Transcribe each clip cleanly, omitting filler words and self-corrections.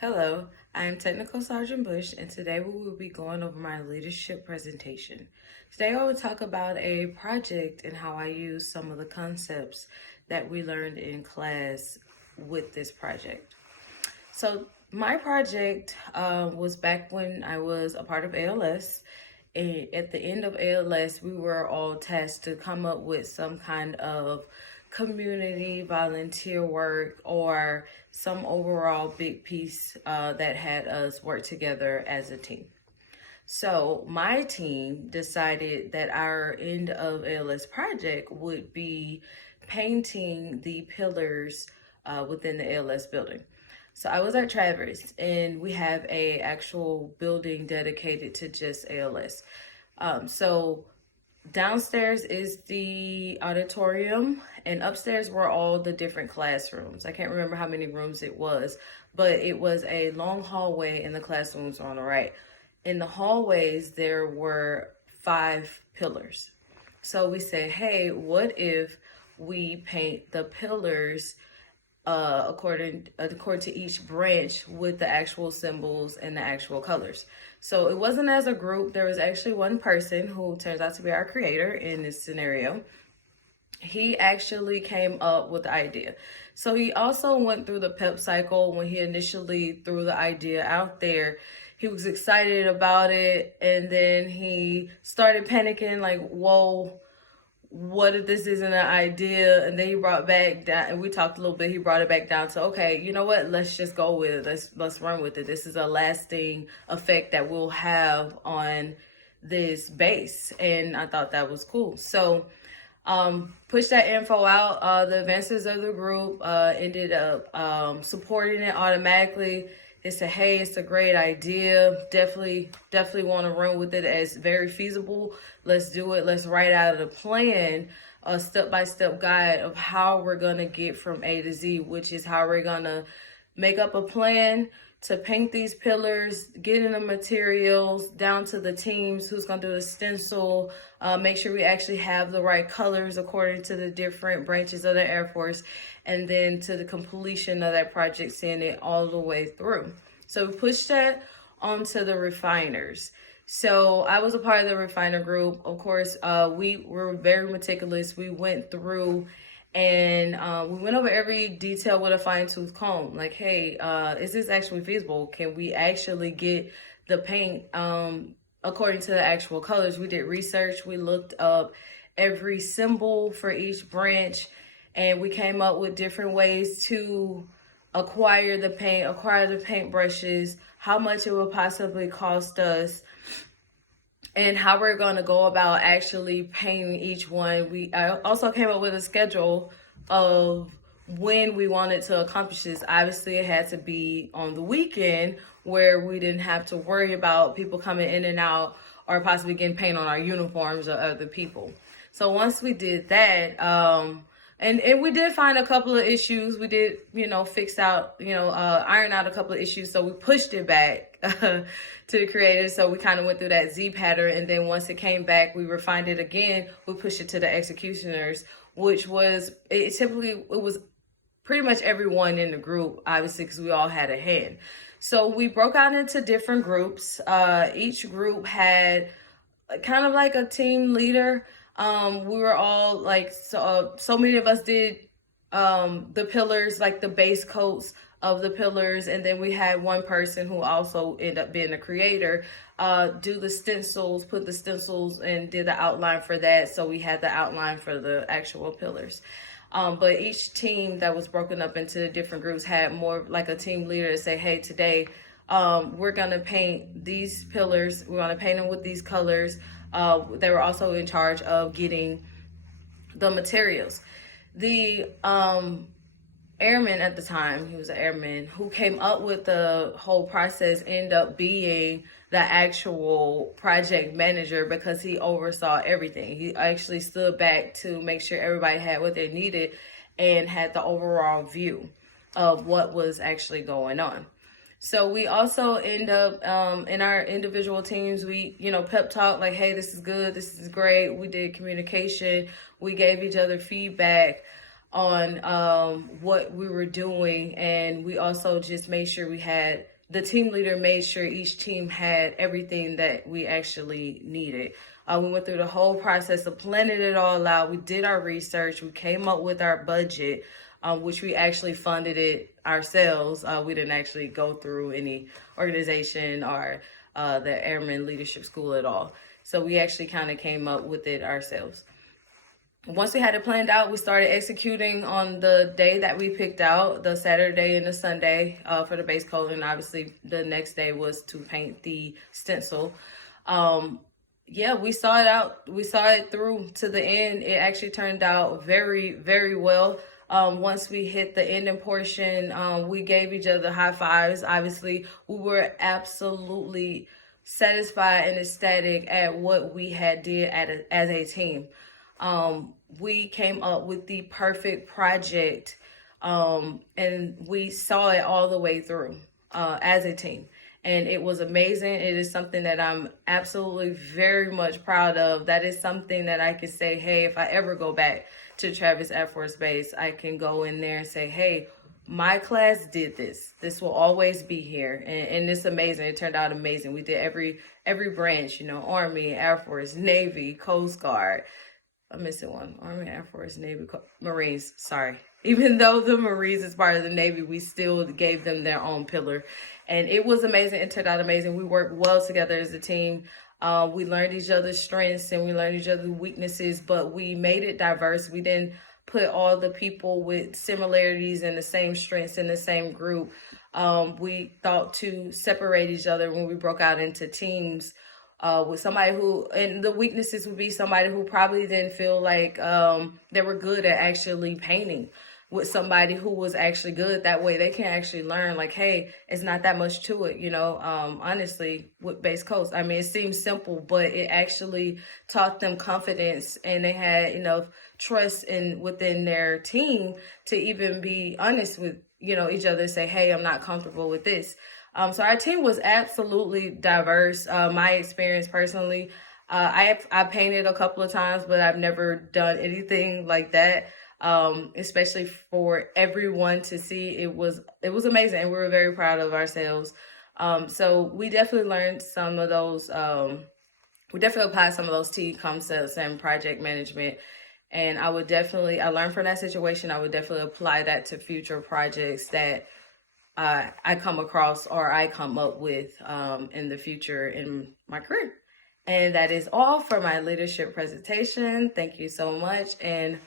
Hello, I am Technical Sergeant Bush, and today we will be going over my leadership presentation. Today I will talk about a project and how I use some of the concepts that we learned in class with this project. So my project was back when I was a part of ALS. And at the end of ALS, we were all tasked to come up with some kind of community volunteer work or some overall big piece that had us work together as a team. So my team decided that our end of ALS project would be painting the pillars within the ALS building. So I was at Traverse, and we have a actual building dedicated to just ALS. So downstairs is the auditorium, and upstairs were all the different classrooms. I can't remember how many rooms it was, but it was a long hallway, and the classrooms were on the right. In the hallways, there were 5 pillars. So we said, hey, what if we paint the pillars according to each branch with the actual symbols and the actual colors. So it wasn't as a group. There was actually one person who turns out to be our creator in this scenario. He actually came up with the idea. So he also went through the pep cycle when he initially threw the idea out there. He was excited about it, and then he started panicking like, whoa, what if this isn't an idea? And then he brought back down, and we talked a little bit. He brought it back down to, okay, you know what? Let's just go with it. Let's run with it. This is a lasting effect that we'll have on this base, and I thought that was cool. So push that info out. The advances of the group ended up supporting it automatically. They said, hey, it's a great idea. Definitely want to run with it as very feasible. Let's do it. Let's write out a plan, a step-by-step guide of how we're going to get from A to Z, which is how we're going to make up a plan to paint these pillars, getting the materials down to the teams, who's going to do the stencil, make sure we actually have the right colors according to the different branches of the Air Force, and then to the completion of that project, seeing it all the way through. So we pushed that onto the refiners. So I was a part of the refiner group. Of course, we were very meticulous. We went through and we went over every detail with a fine-tooth comb. Like, hey, is this actually feasible? Can we actually get the paint according to the actual colors? We did research. We looked up every symbol for each branch, and we came up with different ways to acquire the paint brushes, how much it would possibly cost us, and how we're going to go about actually painting each one. I also came up with a schedule of when we wanted to accomplish this. Obviously, it had to be on the weekend where we didn't have to worry about people coming in and out or possibly getting paint on our uniforms or other people. So once we did that, and we did find a couple of issues. We did, fix out, iron out a couple of issues. So we pushed it back to the creators. So we kind of went through that Z pattern. And then once it came back, we refined it again. We pushed it to the executioners, which was, it was pretty much everyone in the group, obviously, because we all had a hand. So we broke out into different groups. Each group had kind of like a team leader. We were all like, so many of us did the pillars, like the base coats of the pillars, and then we had one person who also ended up being a creator, do the stencils, put the stencils and did the outline for that. So we had the outline for the actual pillars. But each team that was broken up into the different groups had more like a team leader to say, hey, today we're going to paint these pillars. We're going to paint them with these colors. They were also in charge of getting the materials. The airman at the time, he was an airman, who came up with the whole process, ended up being the actual project manager because he oversaw everything. He actually stood back to make sure everybody had what they needed and had the overall view of what was actually going on. So we also end up in our individual teams, we, pep talk like, hey, this is good, this is great. We did communication. We gave each other feedback. on what we were doing, and we also just made sure the team leader made sure each team had everything that we actually needed. We went through the whole process of planning it all out. We did our research. We came up with our budget, which we actually funded it ourselves. We didn't actually go through any organization or the Airman Leadership School at all. So we actually kind of came up with it ourselves. Once we had it planned out, we started executing on the day that we picked out, the Saturday and the Sunday for the base coat. And obviously the next day was to paint the stencil. Yeah, we saw it out. We saw it through to the end. It actually turned out very, very well. Once we hit the ending portion, we gave each other high fives. Obviously, we were absolutely satisfied and ecstatic at what we had did as a team. We came up with the perfect project, and we saw it all the way through as a team. And it was amazing. It is something that I'm absolutely very much proud of. That is something that I can say, hey, if I ever go back to Travis Air Force Base, I can go in there and say, hey, my class did this. This will always be here. And it's amazing. It turned out amazing. We did every branch, Army, Air Force, Navy, Coast Guard. I'm missing one. Army, Air Force, Navy, Marines. Sorry. Even though the Marines is part of the Navy, we still gave them their own pillar. And it was amazing. It turned out amazing. We worked well together as a team. We learned each other's strengths and we learned each other's weaknesses, but we made it diverse. We didn't put all the people with similarities and the same strengths in the same group. We thought to separate each other when we broke out into teams. With somebody who, and the weaknesses would be somebody who probably didn't feel like they were good at actually painting, with somebody who was actually good. That way they can actually learn, like, hey, it's not that much to it, honestly, with base coats. I mean, it seems simple, but it actually taught them confidence, and they had enough trust within their team to even be honest with, each other, say, hey, I'm not comfortable with this. So our team was absolutely diverse. My experience personally, I painted a couple of times, but I've never done anything like that. Especially for everyone to see. It was amazing, and we were very proud of ourselves. So we definitely learned some of those, we definitely applied some of those T concepts and project management. And I learned from that situation. I would definitely apply that to future projects that I come across or I come up with in the future in my career. And that is all for my leadership presentation. Thank you so much. And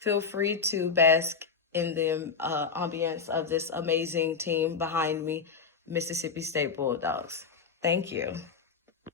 feel free to bask in the ambience of this amazing team behind me, Mississippi State Bulldogs. Thank you.